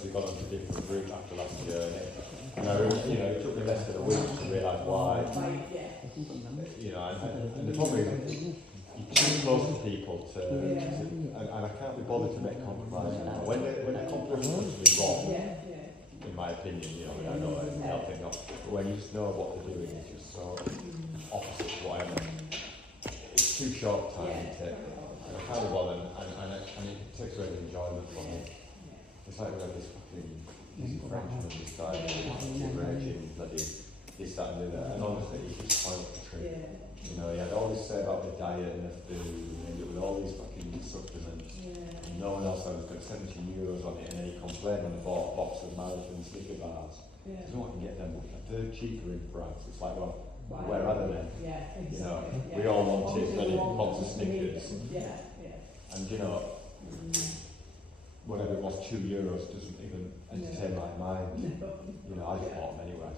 obviously got onto a different route after last journey. And it took me less than a week to realise why. And the problem is, you're too close to people and I can't be bothered to make compromises. When the compromise comes to be wrong, in my opinion, I know it's helping not, but when you just know what they're doing, it's just so opposite to what I am. It's too short time, isn't it? And I can't be bothered, and it takes away the enjoyment from it. It's like we have this fucking Frenchman decide raging bloody this, that and the other, and honestly he just spoiled the trip. He had all this say about the diet and the food, and ended up with all these fucking supplements. And no one else had got €17 on it, and then he complained when I bought a box of Marathon Snicker bars. Because no one can get them a third cheaper in France. It's like, well, where are they then? We all wanted bloody box of Snickers. And whatever it was, €2 doesn't even entertain my mind. I just bought them anyway.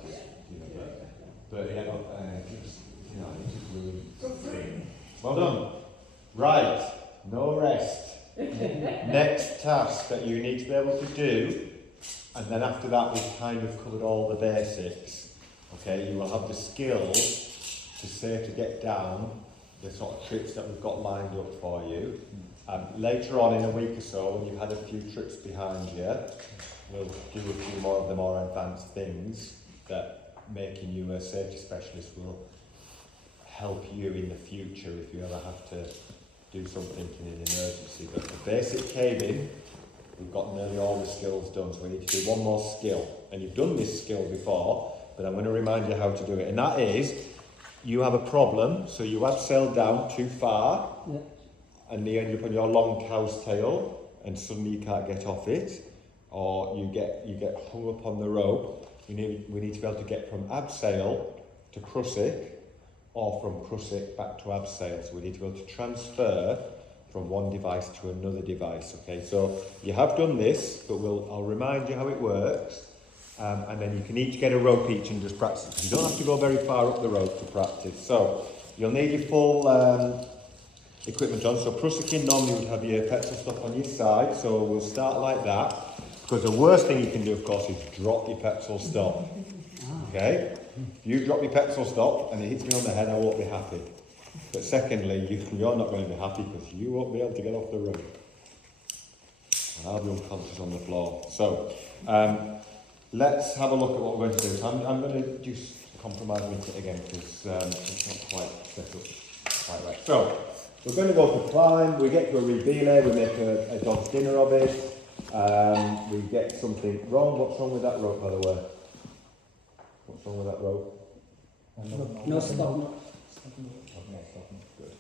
But it just ruined. Well done. Right, no rest. Next task that you need to be able to do, and then after that we've kind of covered all the basics. Okay, you will have the skills to get down the sort of trips that we've got lined up for you. Later on in a week or so, when you've had a few trips behind you, we'll do a few more of the more advanced things that making you a safety specialist will help you in the future if you ever have to do something in an emergency. But the basic cabin, we've got nearly all the skills done, so we need to do one more skill. And you've done this skill before, but I'm going to remind you how to do it. And that is, you have a problem, so you have sailed down too far, and you end up on your long cow's tail, and suddenly you can't get off it, or you get hung up on the rope. We need to be able to get from abseil to Prusik, or from Prusik back to abseil. So we need to be able to transfer from one device to another device. Okay, so you have done this, but I'll remind you how it works, and then you can each get a rope each and just practice. You don't have to go very far up the rope to practice. So you'll need your full equipment on. So Prusiking, normally you would have your petrol stop on your side, so we'll start like that, because the worst thing you can do, of course, is drop your petrol stop. Okay? If you drop your petrol stop and it hits me on the head, I won't be happy. But secondly, you're not going to be happy because you won't be able to get off the rope. And I'll be unconscious on the floor. So, let's have a look at what we're going to do. So I'm going to just compromise with it again because it's not quite set up quite right. So, we're going to go for climb. We get to a rebelay, we make a dog's dinner of it. We get something wrong. What's wrong with that rope, by the way? What's wrong with that rope? No stop. Good.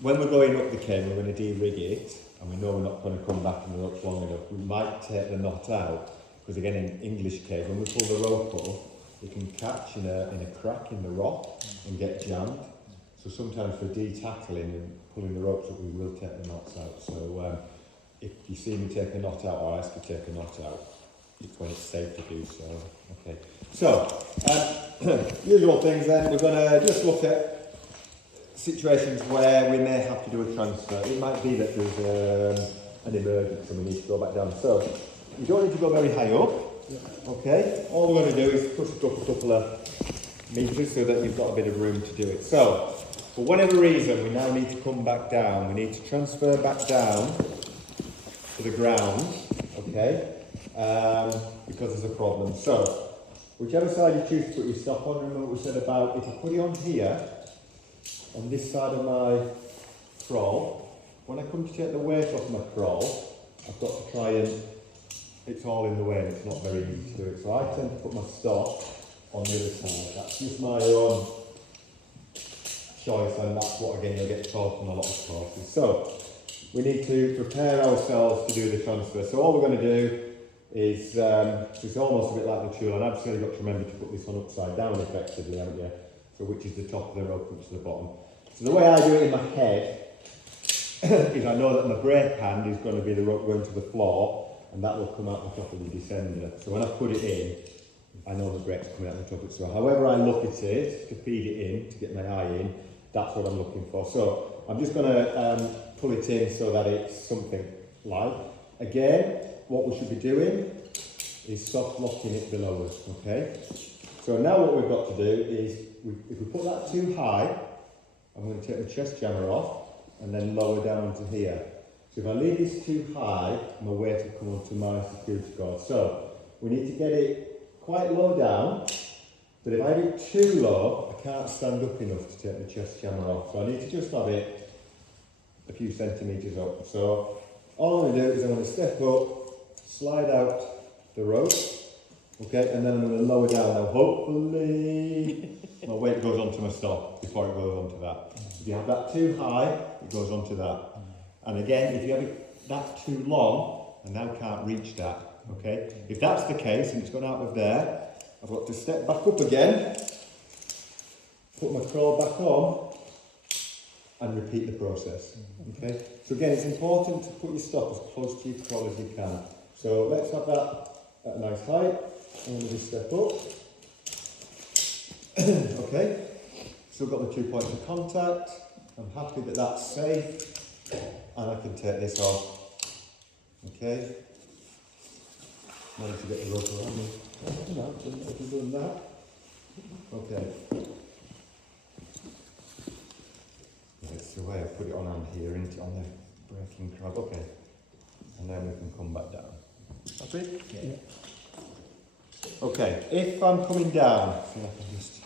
When we're going up the cane, we're going to de-rig it, and we know we're not going to come back and the rope's long enough. We might take the knot out, because again in English cave, when we pull the rope up, it can catch in a crack in the rock and get jammed. So sometimes for de-tackling and pulling the ropes up, we will take the knots out. So if you see me take a knot out, or ask you to take a knot out, it's when it's safe to do so. Okay. So, usual things then, we're going to just look at situations where we may have to do a transfer. It might be that there's an emergency and we need to go back down. So, you don't need to go very high up. Okay. All we're going to do is push it up a couple of metres so that you've got a bit of room to do it. So, for whatever reason, we now need to come back down. We need to transfer back down to the ground. Okay. Because there's a problem. So, whichever side you choose to put your stop on, remember what we said about if I put it on here, on this side of my crawl, when I come to take the weight off my crawl, I've got to try and, it's all in the way and it's not very easy to do it. So I tend to put my stop on the other side. That's just my own choice, and that's what again you'll get taught on a lot of courses. So, we need to prepare ourselves to do the transfer. So all we're going to do is, it's almost a bit like the tool, and I've absolutely got to remember to put this one upside down effectively, haven't you? So which is the top of the rope, which is the bottom. So the way I do it in my head is I know that my brake hand is going to be the rope going to the floor, and that will come out the top of the descender. So when I put it in, I know the brake's coming out the top of it. So however I look at it, to feed it in, to get my eye in, that's what I'm looking for. So I'm just going to pull it in so that it's something like, again, what we should be doing is soft locking it below us, okay? So now what we've got to do is, if we put that too high, I'm going to take the chest jammer off and then lower down to here. So if I leave this too high, my weight will come onto my security cord. So we need to get it quite low down, but if I do it too low, I can't stand up enough to take the chest jammer off. So I need to just have it a few centimetres up. So all I'm going to do is I'm going to step up, slide out the rope, okay, and then I'm going to lower down. Now hopefully my weight goes onto my stop before it goes onto that. If you have that too high, it goes onto that. And again, if you have that too long, I now can't reach that, okay? If that's the case and it's gone out of there, I've got to step back up again, put my crawl back on, and repeat the process, okay? So again, it's important to put your stop as close to your crawl as you can. So let's have that at a nice height. I'm going to step up. Okay, so we've got the 2 points of contact. I'm happy that that's safe. And I can take this off. Okay. Managed to get the rope around me. No, I can do that. Okay. That's the way I put it on hand here, isn't it, on the breaking crab. Okay. And then we can come back down. Happy? Yeah. Okay, if I'm coming down, I feel like I'm just...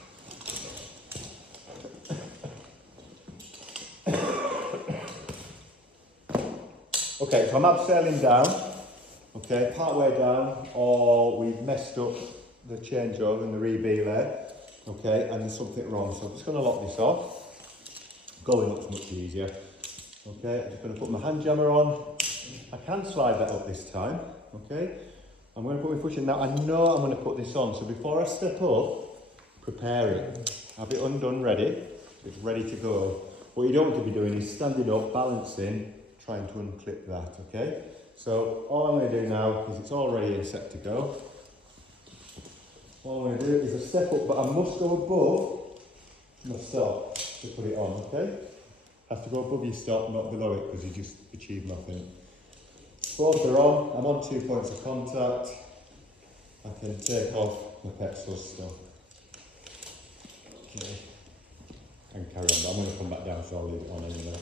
Okay, so I'm abseiling down, okay, part way down, or we've messed up the changeover and the re-belay, okay, and there's something wrong. So I'm just going to lock this off. Going up's much easier. Okay, I'm just going to put my hand jammer on. I can slide that up this time, okay. I'm going to put my push in now. I know I'm going to put this on, so before I step up, prepare it. Have it undone, ready, so it's ready to go. What you don't want to be doing is standing up, balancing, trying to unclip that, okay? So all I'm going to do now, because it's all ready and set to go, all I'm going to do is a step up, but I must go above my stop to put it on, okay? Have to go above your stop, not below it, because you just achieved nothing. Both are on. I'm on 2 points of contact. I can take off my petrol stuff. Okay. And carry on, but I'm going to come back down, so I'll leave it on anyway.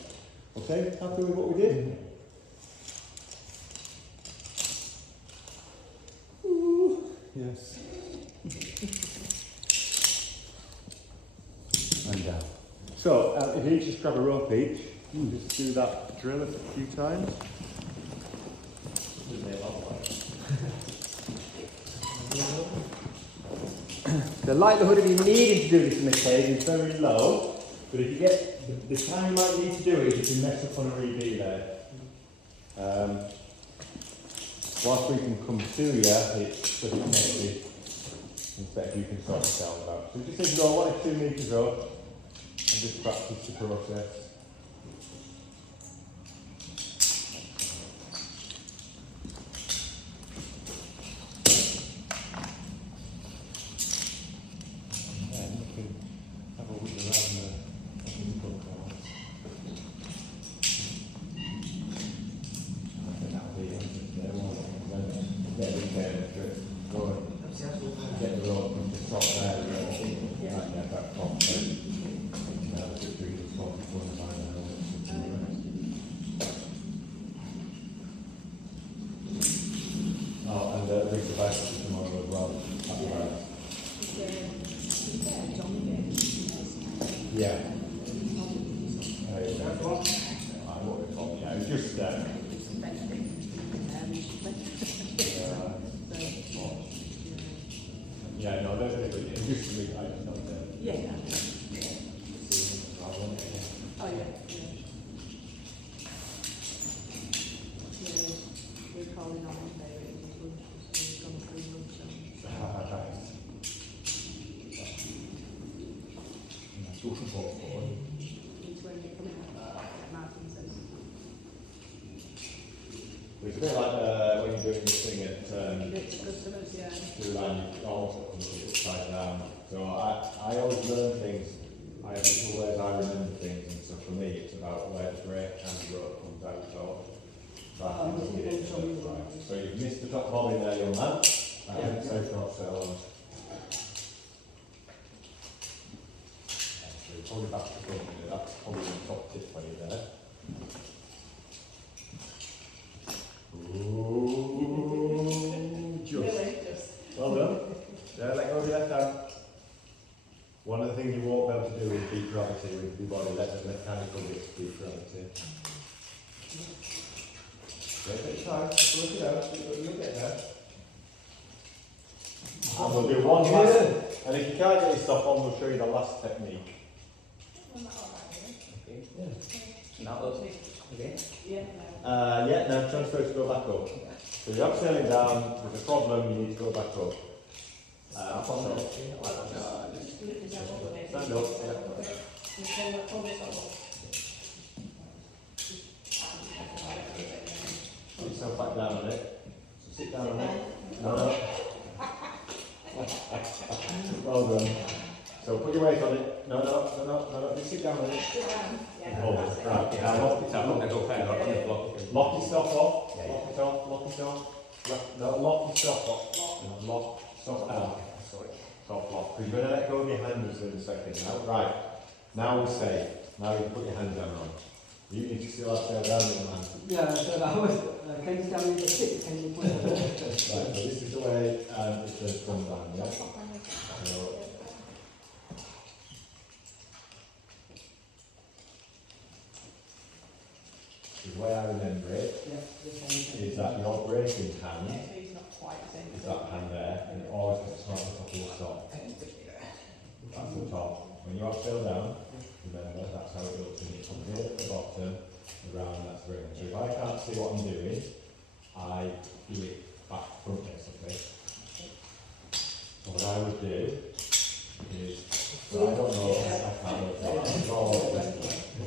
Okay, happy with what we did? Ooh, yes. And down. So, if you just grab a rope each, just do that drill a few times. The likelihood of you needing to do this in the cage is very low, but if you get the time you might need to do it if you mess up on a re-belay. Whilst we can come to you, it's pretty messy. In fact, you can sort yourself out. So just ignore 1 or 2 metres up and just practice the process. Yeah. Just yeah, no, that's it. Just to make items out there. Yeah. Oh, yeah. Yeah, we're calling on Monday, we've gone through lunch. It's when you're coming out, Martin says. It's a bit like when you're doing this thing at Customers, yeah. through line, you almost got to look at it upside down. So I always learn things. I have little ways I remember things, and so for me it's about where the break and the rope comes out. So Right. So you've missed the top bobbin there, young man. Yeah. So top cell. So you're probably back to front here. That's probably the top tip for you there. Ooh, just. Well done. Yeah, let go of your left hand. One of the things you won't be able to do is beat gravity with your body. Let the mechanical bits beat gravity. Take your time, just work it out, you'll get there. And we'll do one last, and if you can't get your stop on, we'll show you the last technique. Now up. Okay. Yeah. Now transfer to go back up. So you're upselling down, there's a problem, you need to go back up. Stop on the Stand up, yeah. Put yourself back down on it. So sit down on it. No. Well done. So put your weight on it. No. Just sit down on it. Hold it. Right. Now lock it up. Lock your stop off. Lock it off. No, lock your stop off. Lock, stop out. Sorry. Stop lock. Because you're going to let go of your hands in a second now. Right. Now we're safe. Now you can put your hand down on. You need to still have to down in your hand. Yeah, so I was, can you tell me the tip? Can you put it? Right, so this is the way it says come down, yeah? So, the way I remember it is that your braking hand is that hand there, and it always puts right on top of the stop. That's the top. When you upside down, remember that's how it looks, and it comes in at the bottom, around that's ring. So if I can't see what I'm doing, I do it back front basically. So what I would do is, so I don't know, I can't look at it, it's all this way.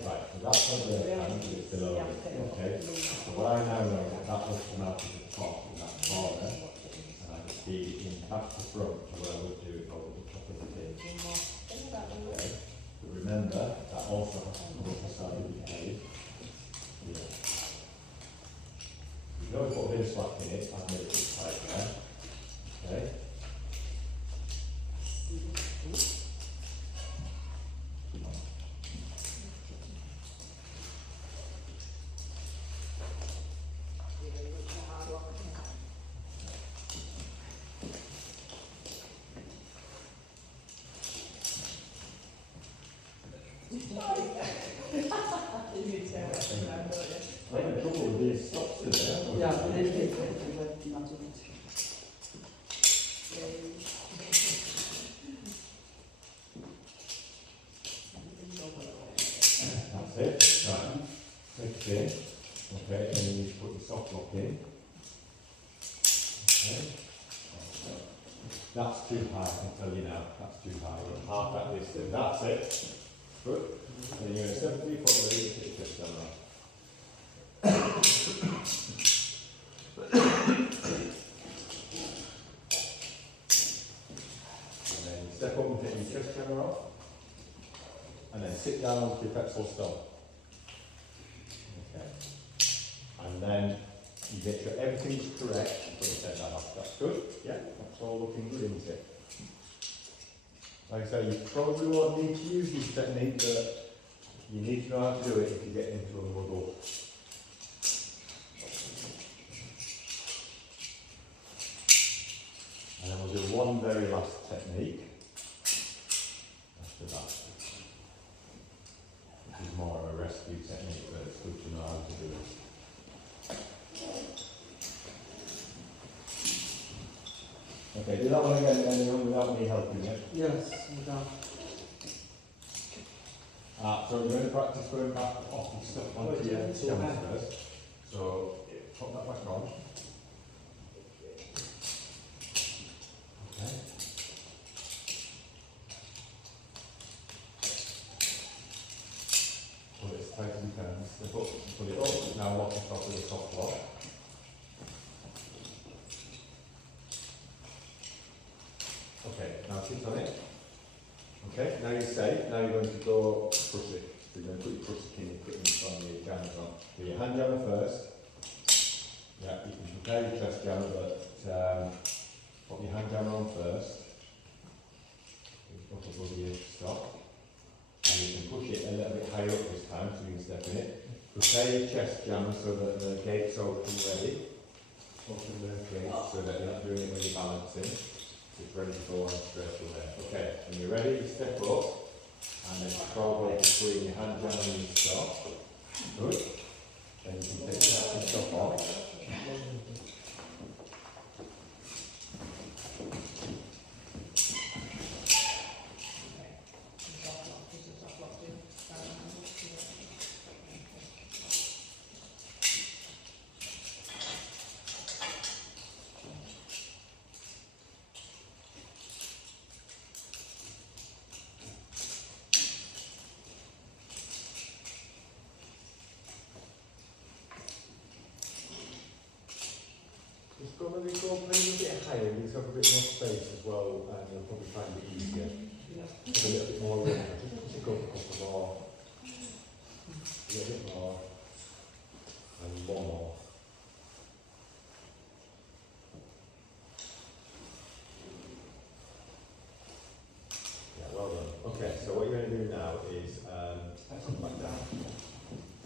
Right, so that's my brake hand, it's below it, okay? So what I now know is that will come out to the top in that corner, and I just be in back to front, so what I would do is over the top of the thing. Okay? But remember, that also has to come up the side of your head. Yeah. You don't put a bit of slack in it, I've made it tight there. Okay? I'm in trouble with these stops today. Yeah, they take it, but not too much. That's it. Right. Next in. Okay, and then you put your soft lock in. Okay. That's too high, I can tell you now. That's too high. We're half at this thing. That's it. Good. And you're 70 foot ready to hit this down. And then step up and take your chest camera off. And then sit down onto your pencil stop. Okay. And then you get sure everything's correct before you take that off. That's good? Yeah, that's all looking good, isn't it? Like I say, you probably won't need to use this technique, but you need to know how to do it if you get into a muddle. And then we'll do one very last technique after that. This is more of a rescue technique, but it's good to know how to do it. Okay, do that one again, anyone, without me helping you. Yes, without. So we're going to practice going back off the stuff onto your hands first. So put that back on. Okay. Pull it as tight as you can. Put it up. Now lock it off with a soft lock. Okay, now sit on it. Okay, now you're safe. Now you're going to go push it. So you're going to put your push in and put it in front of your hands on. Put your hand down first. Yeah, you can prepare your chest jammer, but put your hand jammer on first. Up above your stop. And you can push it a little bit higher up this time so you can step in it. Prepare your chest jammer so that the gate's open ready. Open the gate so that you're not doing it when you're balancing. So it's ready to go on straight away. Okay, when you're ready, you step up and then scroll between your hand jammer and your stop. Good. Then you can take that stop off. Just go maybe go a little bit higher, you have a bit more space as well, and you'll probably find it easier. Have a little bit more room, just push it up a couple more. A little bit more. And one more. Yeah, well done. Okay, so what you're going to do now is come back down.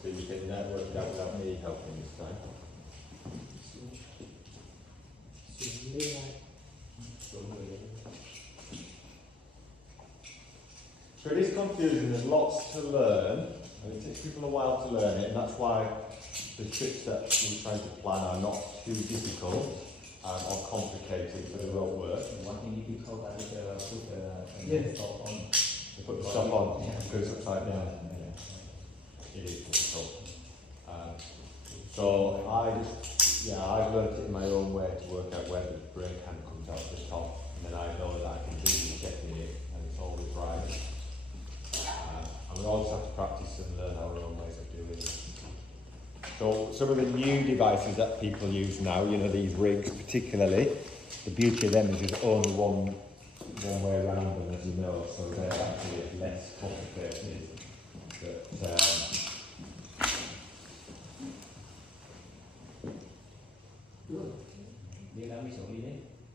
So you can work it out without me helping this time. So it is confusing, there's lots to learn, and it takes people a while to learn it, and that's why the tricks that we're trying to plan are not too difficult or complicated for the rope work. One thing you can call that is put Yes. stop on. You put the stop on, because it's upside down. It is difficult. So I've learnt it in my own way to work out where the brake hand comes out the top, and then I know that I can do the checking it, and it's always right. And we always have to practice and learn our own ways of doing it. So some of the new devices that people use now, you know, these rigs particularly, the beauty of them is there's only one way around them, as you know, so they're actually less complicated. But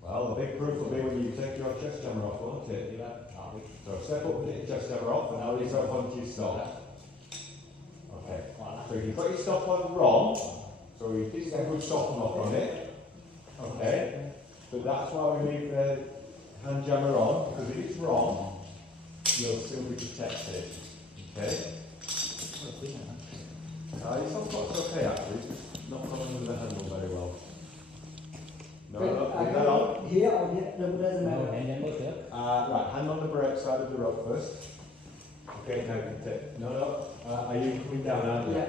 well, the big proof will be when you take your chest jammer off, won't it? So step up and take your chest jammer off, and now yourself onto your stop. Okay. So if you put your stop on wrong, so you think a good stop lock on it. Okay. But that's why we leave the hand jammer on, because if it's wrong, you'll still be protected. Okay. Your stop lock's okay actually, it's just not coming under the handle very well. No, leave that on. Here or here? No, it doesn't matter. Right, hand on the brake side of the rope first. Okay, now you can take. No. Are you coming down, aren't you? Yeah.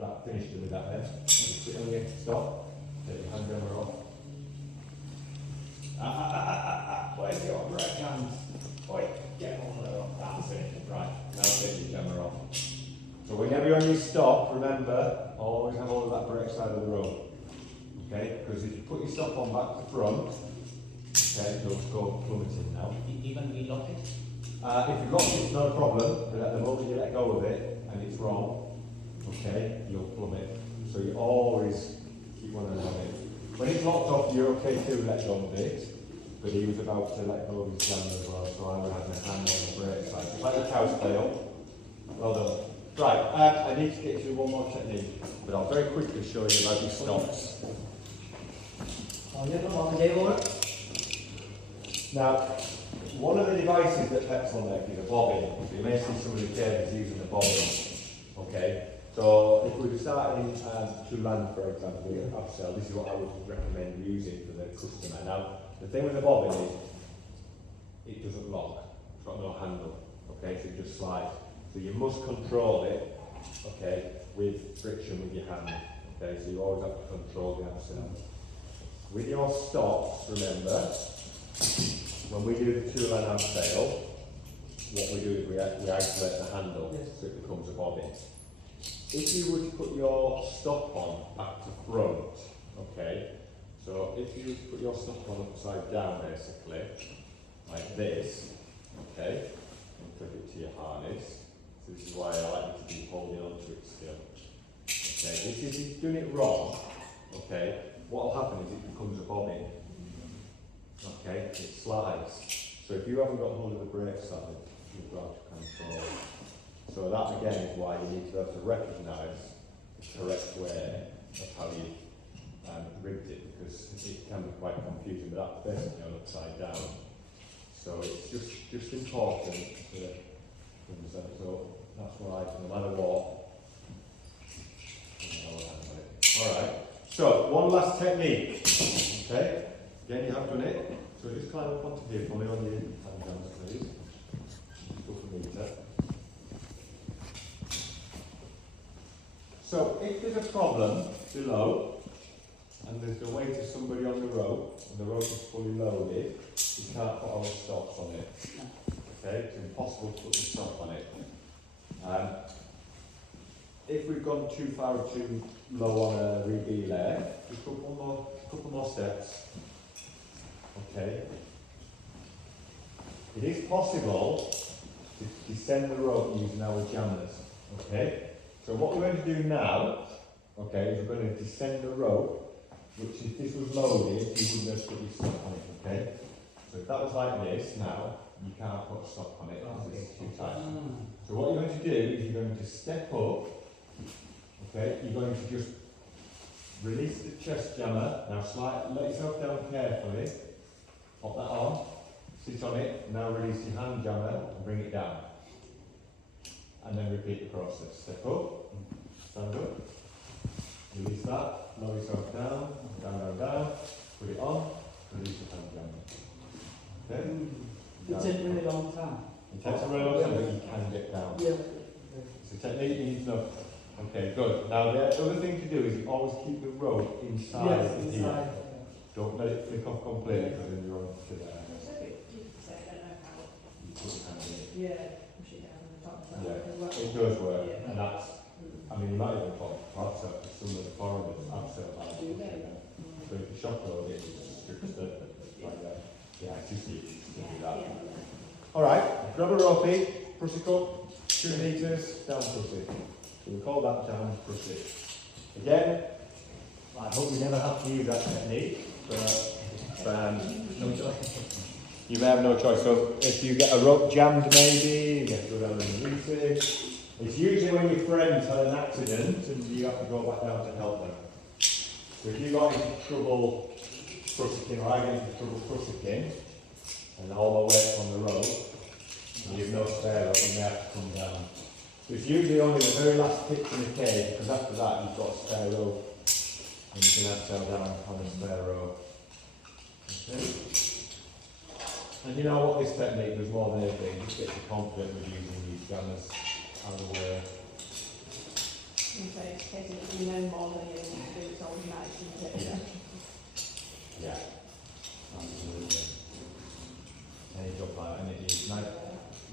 Right, finished with that then. You sit on your stop. Take your hand jammer off. Where's your brake hand? Oi, get on there. That's it. Right, now take your jammer off. So whenever you're on your stop, remember, always have hold of that brake side of the rope. Okay, because if you put your stop on back to front, okay, you'll go plummeting now. Even we lock it? If you lock it, it's not a problem, but at the moment you let go of it and it's wrong, okay, you'll plummet. So you always keep one eye on it. When it's locked off, you're okay to let go of it, but he was about to let go of his jammer as well, so I would have my hand on the brake side. It's like a cow's tail. Well done. Right, I need to get you one more technique, but I'll very quickly show you about your stops. Now, one of the devices that Pep's on there is a bobbin. So you may see some of the cables using a bobbin. Okay, so if we were starting to land, for example, with upsell, this is what I would recommend using for the customer. Now, the thing with the bobbin is it doesn't lock. It's got no handle. Okay, so it just slides. So you must control it. Okay, with friction with your hand. Okay, so you always have to control the upsell. With your stops, remember, when we do the two-line abseil, what we do is we isolate the handle so it becomes a bobbin. If you were to put your stop on back to front, okay, so if you were to put your stop on upside down basically, like this, okay, and clip it to your harness, so this is why I like you to be holding on to it still. Okay, if you're doing it wrong, okay, what will happen is it becomes a bobbin. Okay, it slides. So if you haven't got hold of the brake side, you've got to control. So that again is why you need to be able to recognise the correct way of how you rigged it, because it can be quite confusing, but that's basically on upside down. So it's just important to understand. So that's why no matter what. Alright, so one last technique. Okay, again you have done it. So just climb up onto here for me on your hand jams, please. Go for meter. So if there's a problem below, and there's a way to somebody on the rope, and the rope is fully loaded, you can't put all the stops on it. Okay, it's impossible to put the stop on it. If we've gone too far or too low on a relay, just put couple more steps. Okay. It is possible to descend the rope using our jammers. Okay. So what we're going to do now, okay, is we're going to descend the rope, which if this was loaded, you wouldn't have put your stop on it. Okay. So if that was like this, now you can't put a stop on it because it's too tight. So what you're going to do is you're going to step up. Okay, you're going to just release the chest jammer. Now let yourself down carefully. Pop that on. Sit on it. Now release your hand jammer and bring it down. And then repeat the process. Step up. Stand up. Release that. Lower yourself down. Down, down, down. Put it on. Release your hand jammer. Okay? It takes a really long time. It takes a really long time, but you can get down. Yeah. It's a technique you need to know. Okay, good. Now the other thing to do is you always keep the rope inside Yes, the inside. here. Don't let it flick off completely because then you're on to there. You put your hand in it. Yeah, push it down on the top. Yeah, it does work. Yeah. And that's, I mean, you might even put parts up because some of the foreigners absolutely like it. So if you shock load it, it's strips like that. Yeah, it's just easy to do that. Alright, grab a ropey, push it up, 2 meters, down push it. So we call that jam push it. Again, I hope you never have to use that technique, but No choice. you may have no choice. So if you get a rope jammed maybe, you have to go down and release it. It's usually when your friends had an accident and you have to go back down to help them. So if you got into trouble crusicking, or I get into trouble crusicking, and all my weight's on the rope, and you've no spare rope, you may have to come down. So it's usually only the very last pitch in the cage, because after that you've got a spare rope, and you can have to down on a spare rope. Okay. And you know what, this technique does more than anything, just gets you confident with using these jammers out of the way. So it's taking it, you know more than you do, it's always nice, isn't it? Yeah. Yeah. Absolutely. Any job like that, and it is nice.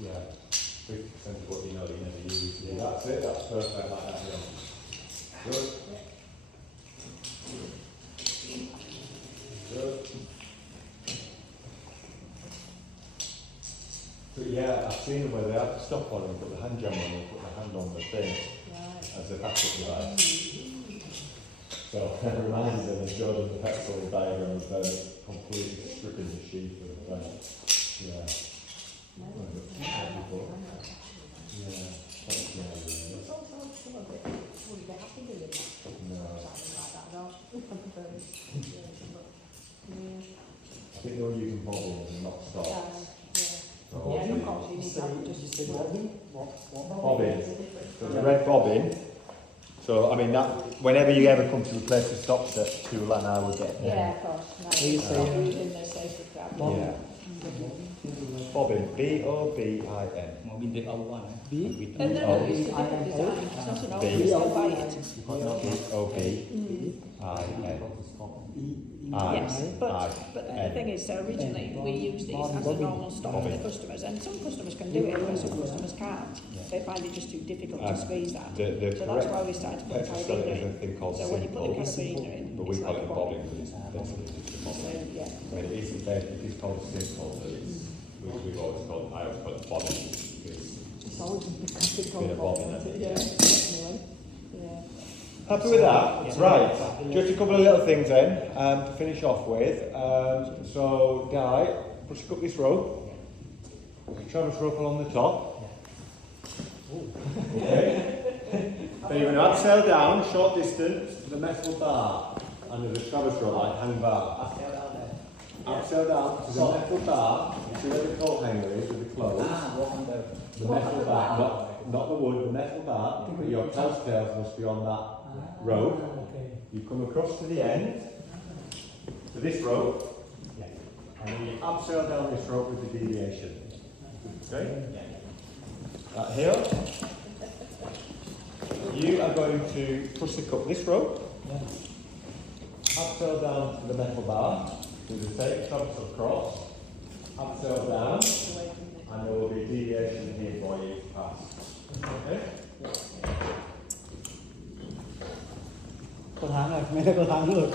Yeah. 50% of what you know you never use. Yeah, that's it, that's perfect like that. Yeah. Good. Good. But yeah, I've seen them where they have to stop on and put the hand jam on and put the hand on the thing as a backup device. So it reminds me of the Jordan the Petzl diagram of them completely stripping the sheath of yeah. It's also some of it, would they have to do with that? Something like that, don't I think they were using bobbins and not stops. Yeah, and of course you need to have Did you just say bobbin? What? Bobbin. So the red bobbin. So I mean that whenever you ever come to replace the stop set, Tula and I will get there. Yeah, of course. Are you saying- In the safety crowd. Yeah. Bobbin. B-O-B-I-N. Mobil di awal. B? No, it's a different design. It's not an old, B. it's not by it. B-O-B-I-N. Yes, but the thing is, so originally we used these as a normal stop for the customers, and some customers can do it, but some customers can't. They find it just too difficult to squeeze that. The So that's why we started to put petrol cylinder is a carabiner thing called in. So when you put the simple, carabiner in, but we it's call like it a a bobbin. bobbin because it's basically just a So, bobbin. yeah. When it is it is called simple, but it's which we've always called, I always call it bobbin because It's always been been a bobbin, hasn't it? Yeah, definitely. Yeah. Happy with that? Yeah. Right, just a couple of little things then to finish off with. So, Guy, push up this rope. Travis rope along the top. Okay. Then you're going to abseil down, short distance, to the metal bar. And there's a Travis rope, like hang bar. Abseil down to the metal bar. You see where the coat hanger is with the clothes? The metal bar, not the wood, the metal bar. But your cow's tails must be on that rope. You come across to the end, to this rope, and then you abseil down this rope with the deviation. Okay? Right here. You are going to push the cup this rope, abseil down to the metal bar, do the same, Travis across, abseil down, and there will be a deviation here for you to pass. Okay? Có tháng rồi, mấy đứa có tháng rồi.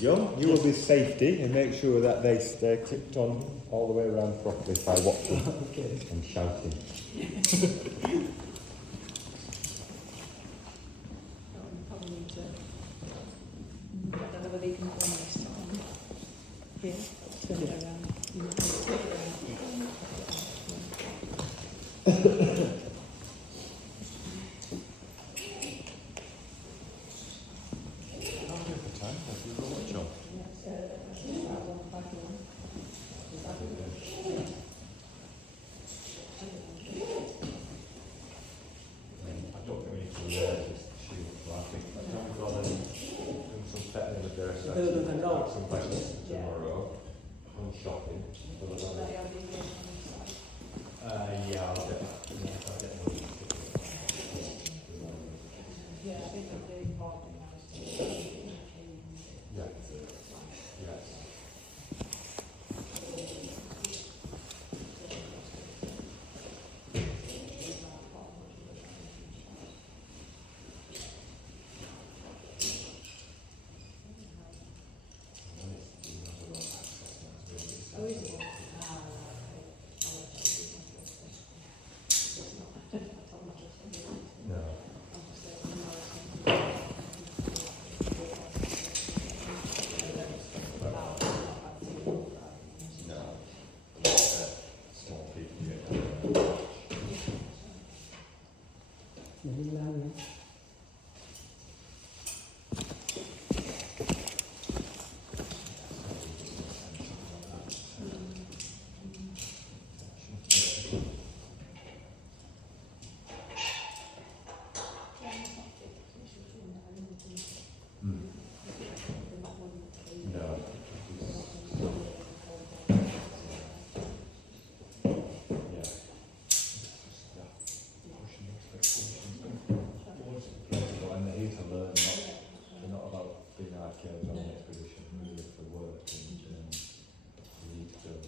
You will be safety and make sure that they stay tipped on all the way around properly by watching and shouting. Probably need to, I don't know whether you can put this on here, turn it around.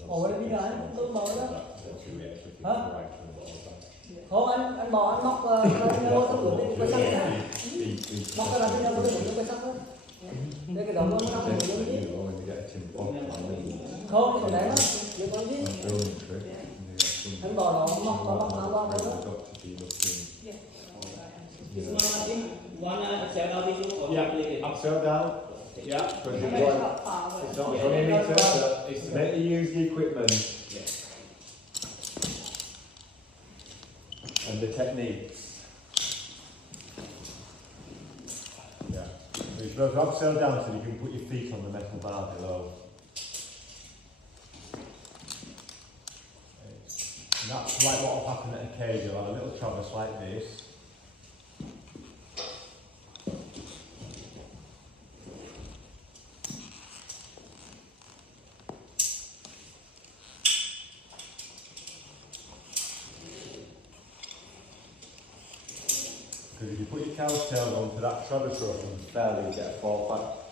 Ủa đi rồi anh, tôi bò đó. Hả? Không anh bò anh móc nó có gửi đi quay sắt này. Móc cái làm cái nó có gửi quay sắt đó. Để cái đầu nó không có gửi đi. Không, còn đấy đó. Để con đi. Anh bò nó móc đó. Yeah, upside down. Yeah, because it's not a meter, but it's meant to use the equipment and the techniques. Yeah, so you're supposed to upside down so you can put your feet on the metal bar below. And that's like what will happen at a cage. You'll have a little traverse like this. Because if you put your cow's tail onto that traverse rope and fairly you get a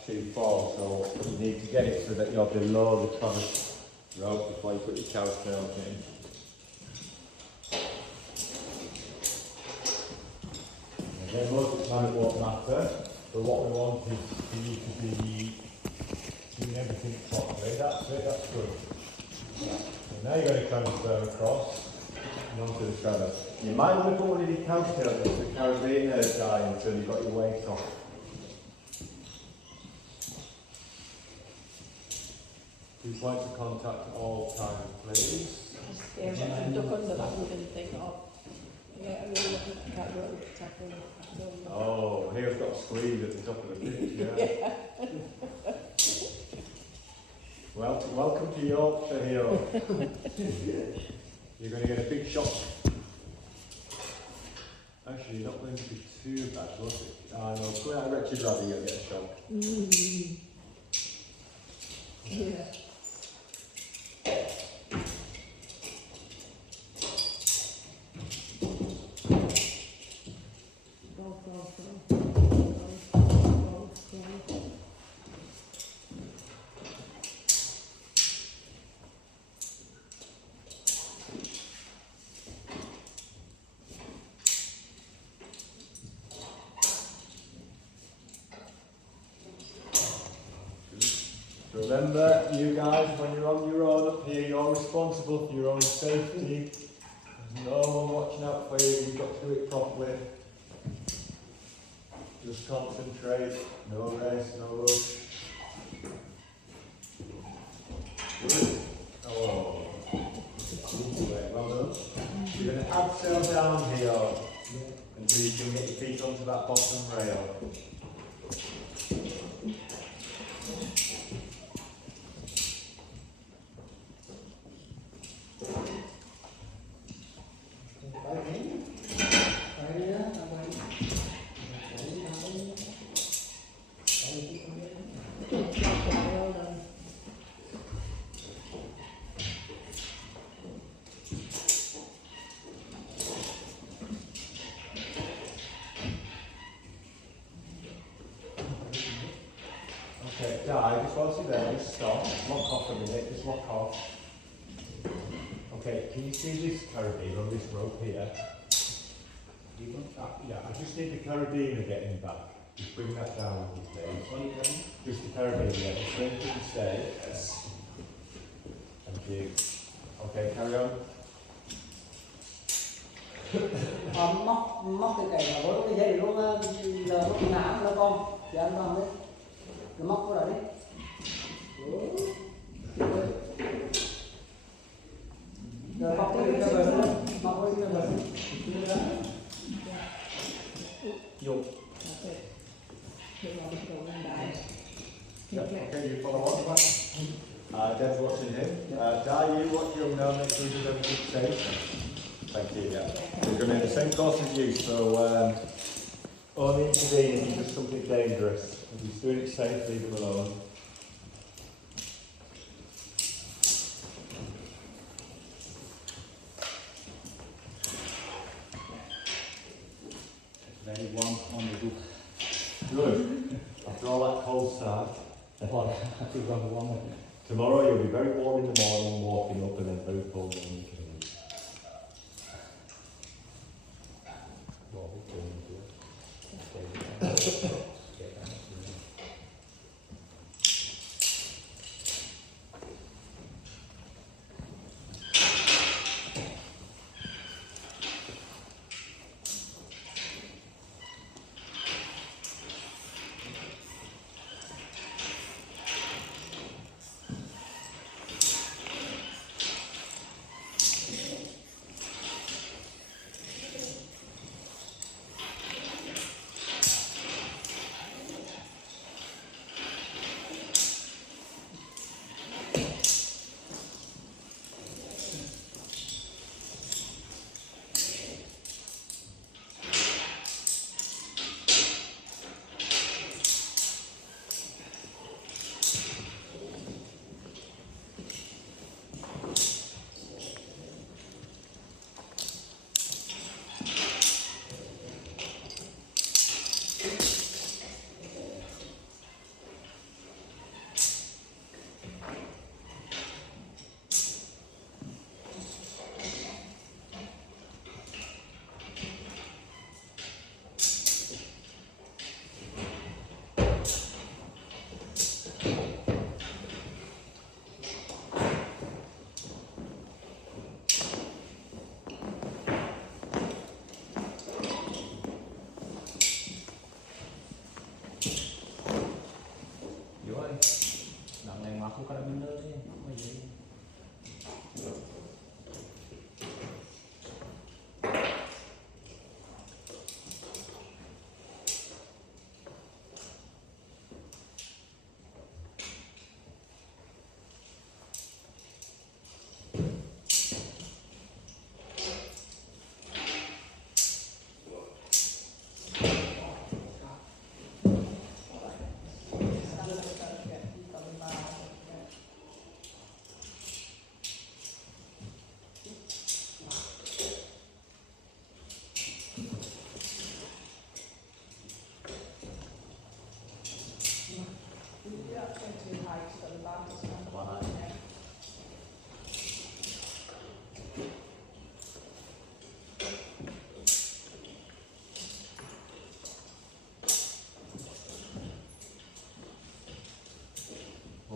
two fall, so you need to get it so that you're below the traverse rope before you put your cow's tail in. Again, most of the time it won't matter, but what we want is for you to be doing everything properly. That's it, that's good. Yeah. So now you're going to transfer across. And onto the trellis. You might want to put one of your cowtails into the carabiner die until you've got your weight off. 2 points of contact at all times, please. Yeah, but I duck under that wooden thing or, yeah, I really can't go tackle. Oh, here's got a squeeze at the top of the pitch, yeah. Welcome to Yorkshire, hero. You're going to get a big shock. Actually, not going to be too bad, was it? Ah, no, come out of Wretched Rabbit, you'll get a shock. Yeah. Remember, you guys, when you're on your own up here, you're responsible for your own safety. There's no one watching out for you, you've got to do it properly. Just concentrate, no rest, no rush. Good. Oh. Well done. You're going to abseil down here until you can get your feet onto that bottom rail. Okay, Di, just whilst you're there, just stop, lock off a minute, just lock off. Okay, can you see this carabiner on this rope here? You want that? Yeah, I just need the carabiner getting back. Just bring that down with you, please. Just the carabiner, yeah, the same thing to say. Thank you. Okay, carry on. Móc cái cày vào cái dây luôn lờ nó ngã nó con thì anh làm đấy nó móc vào đấy rồi móc cái đi ra bờ luôn móc cái đi ra bờ You'll. Yeah, okay, you follow on. Deb's watching him. Di, you watch your now, make sure you do everything safe. Thank you, yeah. We're going to be in the same course as you, so only intervene if you do something dangerous. If he's doing it safe, leave him alone. Very warm on the roof. Good. After all that cold start. Tomorrow you'll be very warm in the morning walking up and then very cold when you come in. vô carabiner đi, mày vậy.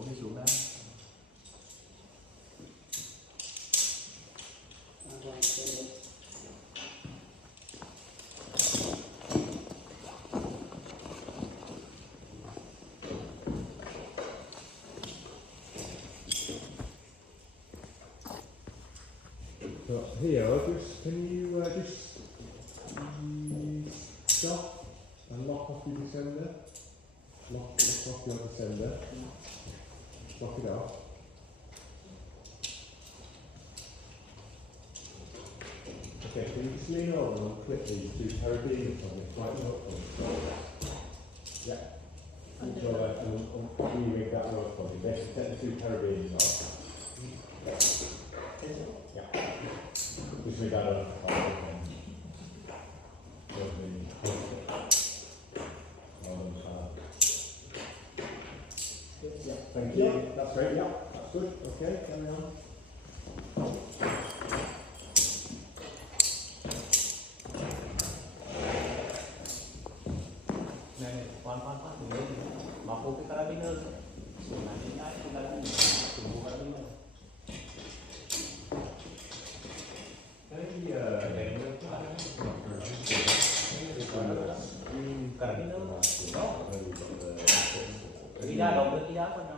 Đi xuống đây. So here, can you just stop and lock off your descender? Lock off your descender. Lock it off. Okay, can you just lean over and clip these two carabiners on it, quite low for me? Yeah. So and re-rig that rope for me. Basically take the two carabiners off. Yeah. Just rig that on. Thank you. That's great. Yeah, that's good. Okay, carry on. Này, khoan, mà vô cái carabiner. Xuống này đến đây, chúng ta đã dùng vô carabiner. Carabiner. Đi ra đâu nữa, đi ra con nó.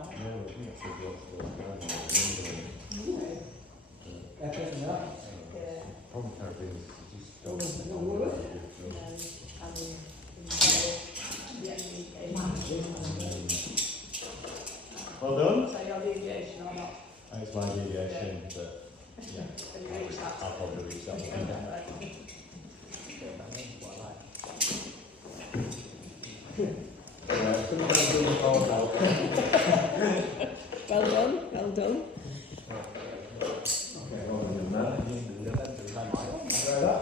Well done. So your deviation or not? It's my deviation, but yeah, Can you reach that? I'll probably reach that one. Sometimes doing calls out. Well done, well done. Okay, well done that. Try that.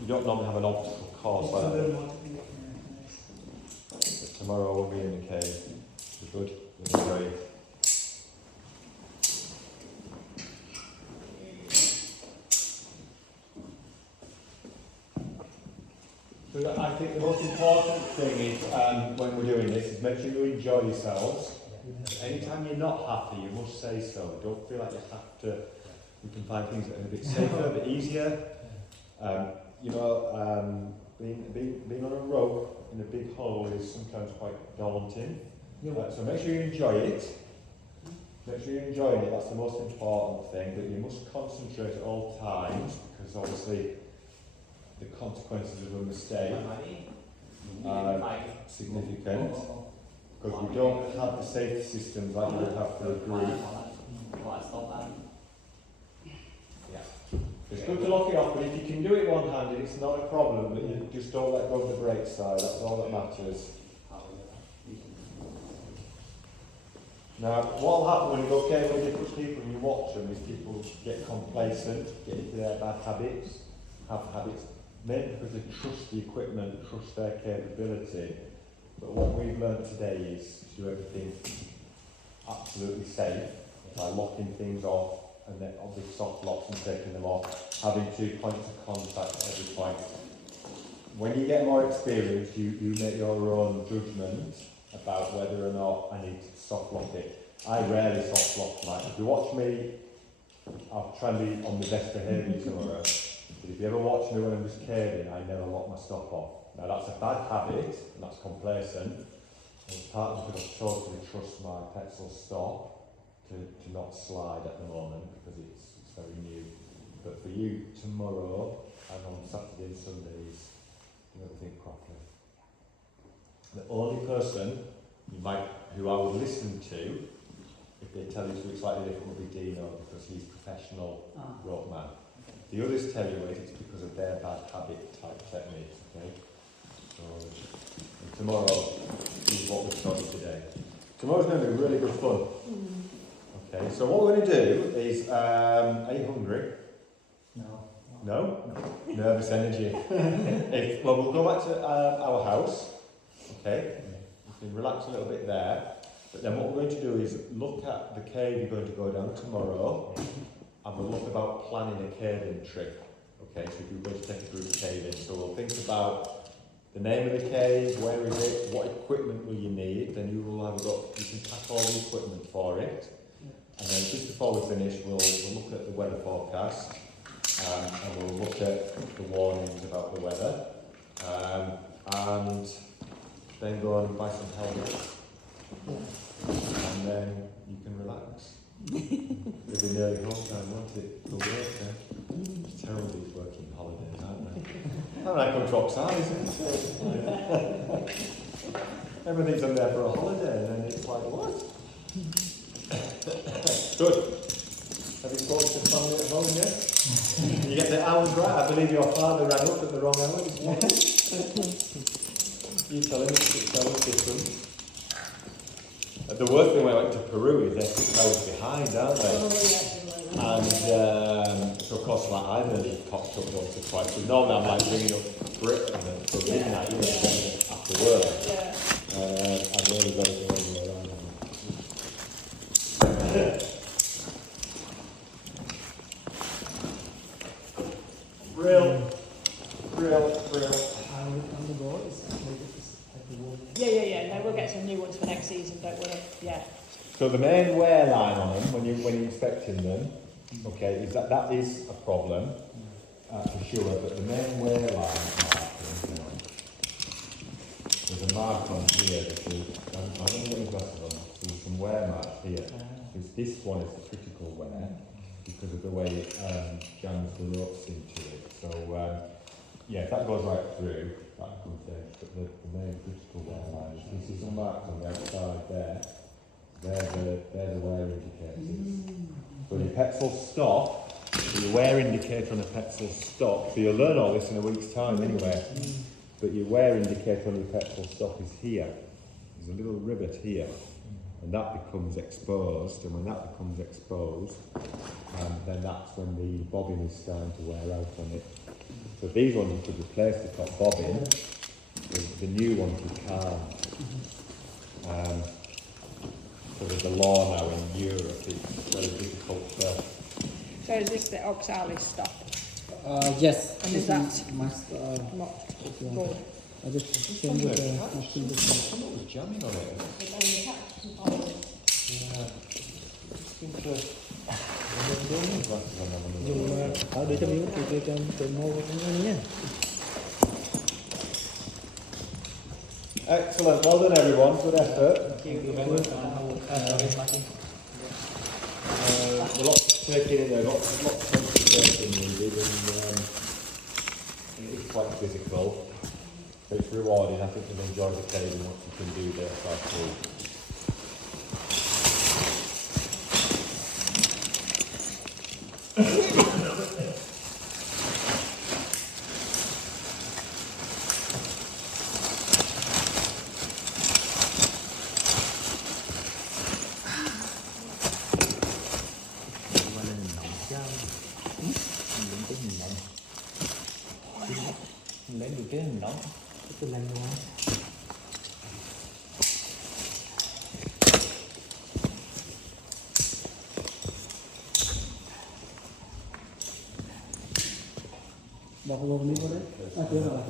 You don't normally have an obstacle course like that. But tomorrow we'll be in the cave. We're good. We'll enjoy it. So I think the most important thing is when we're doing this is make sure you enjoy yourselves. Anytime you're not happy, you must say so. Don't feel like you have to. We can find things that are a bit safer, a bit easier. Being on a rope in a big hole is sometimes quite daunting. So make sure you enjoy it. Make sure you're enjoying it. That's the most important thing. But you must concentrate at all times because obviously the consequences of a mistake are significant. Because we don't have the safety systems like you would have for a group. It's good to lock it off, but if you can do it one-handed, it's not a problem, but you just don't let go of the brake side, that's all that matters. Now, what will happen when you go okay with different people and you watch them is people get complacent, get into their bad habits, have habits, mainly because they trust the equipment, trust their capability. But what we've learned today is to do everything absolutely safe by locking things off and then obviously soft locks and taking them off, having 2 points of contact at every point. When you get more experience, you make your own judgment about whether or not I need to soft lock it. I rarely soft lock mine. If you watch me, I'll try and be on the best behaviour tomorrow. But if you ever watch me when I'm just caving, I never lock my stop off. Now that's a bad habit, and that's complacent. It's partly because I totally trust my pencil stop to not slide at the moment because it's very new. But for you tomorrow and on Saturday and Sundays, do everything properly. The only person who I would listen to if they tell you to do it slightly different would be Dino because he's professional rope man. The others tell you it's because of their bad habit type techniques, okay? So tomorrow is what we've started today. Tomorrow's going to be really good fun. Okay, so what we're going to do is, are you hungry? No. No? Nervous energy. Well, we'll go back to our house, okay? You can relax a little bit there. But then what we're going to do is look at the cave you're going to go down tomorrow, and we'll look about planning a cave-in trip. Okay, so if you're going to take a group cave-in, so we'll think about the name of the cave, where is it, what equipment will you need, then you can pack all the equipment for it. And then just before we finish, we'll look at the weather forecast, and we'll look at the warnings about the weather, and then go and buy some helmets. And then you can relax. It'll be nearly home time, won't it? For work, eh? It's terrible these working holidays, aren't they? And I come to Oxford, isn't it? Everything's on there for a holiday, and then it's like, what? Good. Have you spoken to family at home yet? You get the hours right. I believe your father ran up at the wrong hour this morning. You tell him it's different. The worst thing when I went to Peru is they're 6 hours behind, aren't they? And so of course like I nearly popped up once or twice. So normally I'm like ringing up Britain for midnight, you know, after work. I've really got to go all the way around. Real. On the board is at the wall. Yeah. No, we'll get some new ones for next season, don't worry. Yeah. So the main wear line on them, when you're inspecting them, okay, is that is a problem, for sure, but the main wear line there's a mark on here that says, I don't know what your glasses on, so there's some wear marks here. This one is the critical wear, because of the way it jams the ropes into it. So, yeah, if that goes right through, that comes in. But the main critical wear line is this is the marks on the outside there. They're the wear indicators. So your petzl stop, your wear indicator on a petzl stop, so you'll learn all this in a week's time anyway. But your wear indicator on your petzl stop is here. There's a little rivet here. And that becomes exposed, and when that becomes exposed, then that's when the bobbin is starting to wear out on it. So these ones you could replace the top bobbin, the new ones you can't. So there's a law now in Europe, it's very difficult to... So is this the oxalis stuff? Yes. And is that must not good? I just change the machine. Someone was jamming on it. Yeah. Ở để cho miếng thì cho mô nhé. Excellent, well done everyone, good effort. Thank you very much. Lots of taking in there, lots of concentration needed, and it is quite physical. But it's rewarding. I think you'll enjoy the caving once you can do this after. Lấy được cái hình nóng. Cái lạnh quá. Bỏ vô miếng vào đấy. Chưa rồi.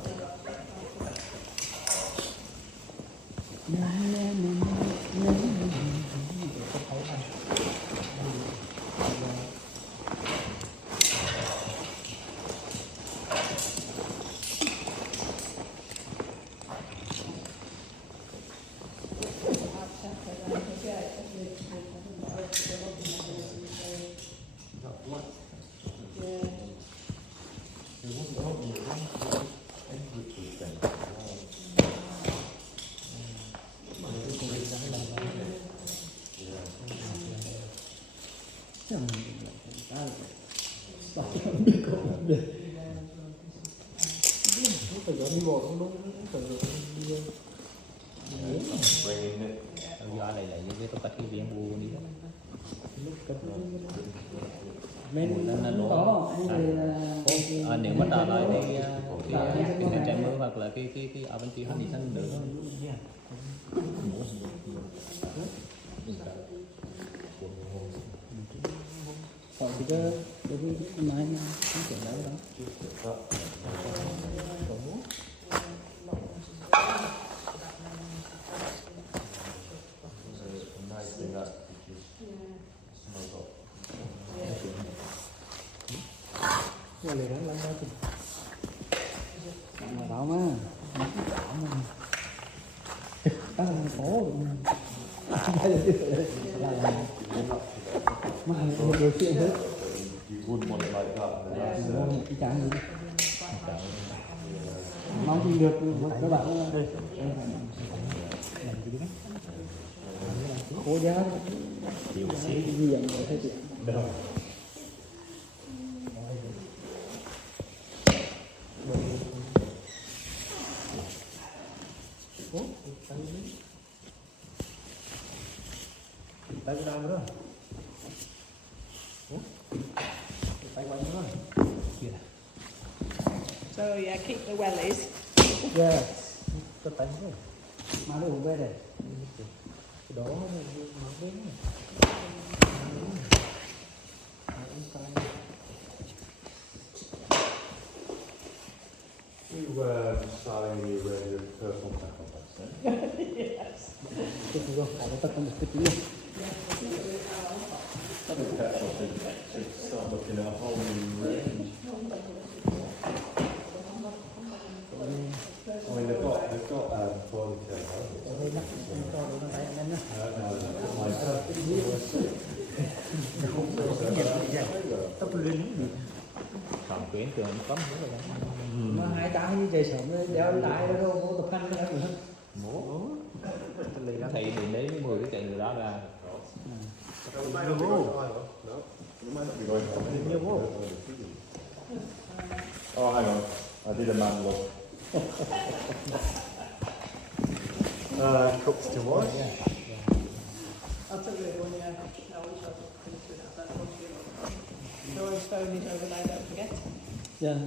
Phải có đi bộ không đúng, phải đi Bringing it. Do này là những cái tóc cái viên bu đi men nên nó đó nếu mà trả lại cái trái mơ hoặc là cái áo bên kia hắn đi sang nữa còn thì cái máy không chuyển đấy đó. Nice thing that smells up. Nhà này đáng lắm đó chị. Mà đó mà. Đó là phố rồi. Mà một điều kiện hết. You wouldn't want it like that. Cái chán gì? Mong gì được các bạn đây. Khổ giá. chịu xí Cái gì vậy thấy chị? đâu Tay cái đam nữa. Tay quay nữa. So yeah, keep the wellies. Yes. Cái tay nữa. Mà nó uống về đây. Cái đó nó đến. You were selling me a range of personal sacrifice, eh? Yes. Cái gì không? Phải tất cả một cái tí. I think petrol should start looking at a whole new range. I mean, they've got ponytail, haven't they? Ở đây nắp cho nó lại anh nhá. Tóc lên. còn tuyến trường cấm nữa rồi Mà hai trái về sớm đeo lại đâu có tập hành cái nữa. múa thầy đến đấy 10 cái chạy người đó ra It might not be going high, no? It might not be going high. Oh, hang on. I did a man look. Cups to wash. I'll tell you when you know we shall finish with that. That's what you know. Nora's phone is overnight, don't forget. Yeah,